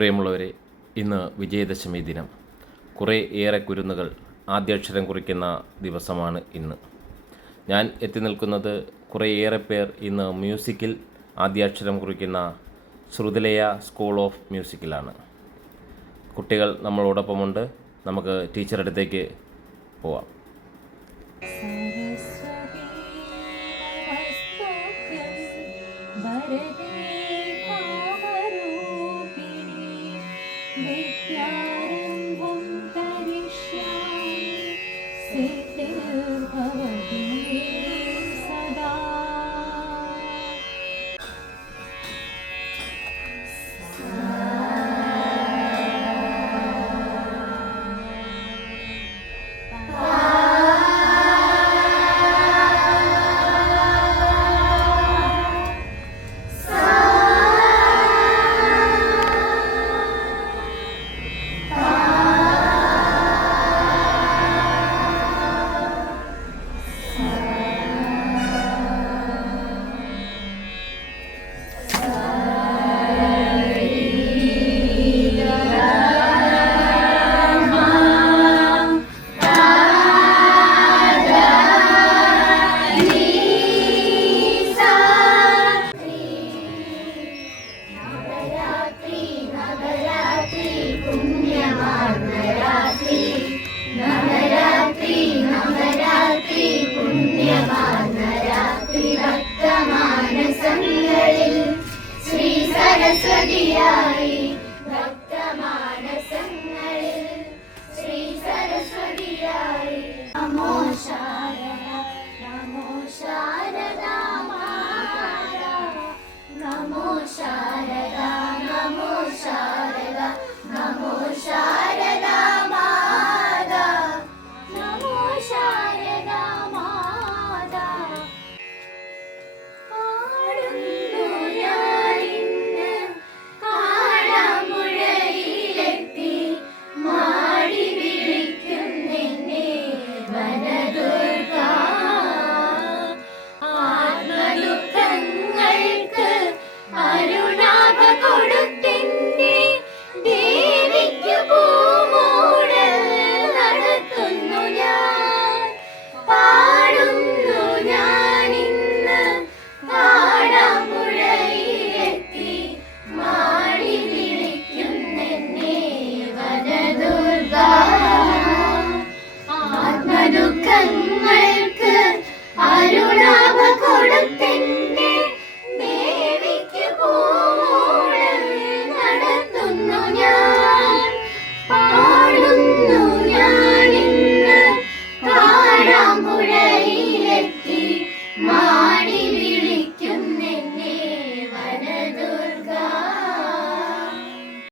പ്രിയമുള്ളവരെ ഇന്ന് വിജയദശമി ദിനം. കുറേ ഏറെ കുരുന്നുകൾ ആദ്യാക്ഷരം കുറിക്കുന്ന ദിവസമാണ് ഇന്ന്. ഞാൻ എത്തി നിൽക്കുന്നത് ഏറെ പേർ ഇന്ന് മ്യൂസിക്കിൽ ആദ്യാക്ഷരം കുറിക്കുന്ന ശ്രുതിലയ സ്കൂൾ ഓഫ് മ്യൂസിക്കിലാണ്. കുട്ടികൾ നമ്മളോടൊപ്പമുണ്ട്. നമുക്ക് ടീച്ചറടുത്തേക്ക് പോവാം. സരസ്വതി विद्यारम्भं Yeah. I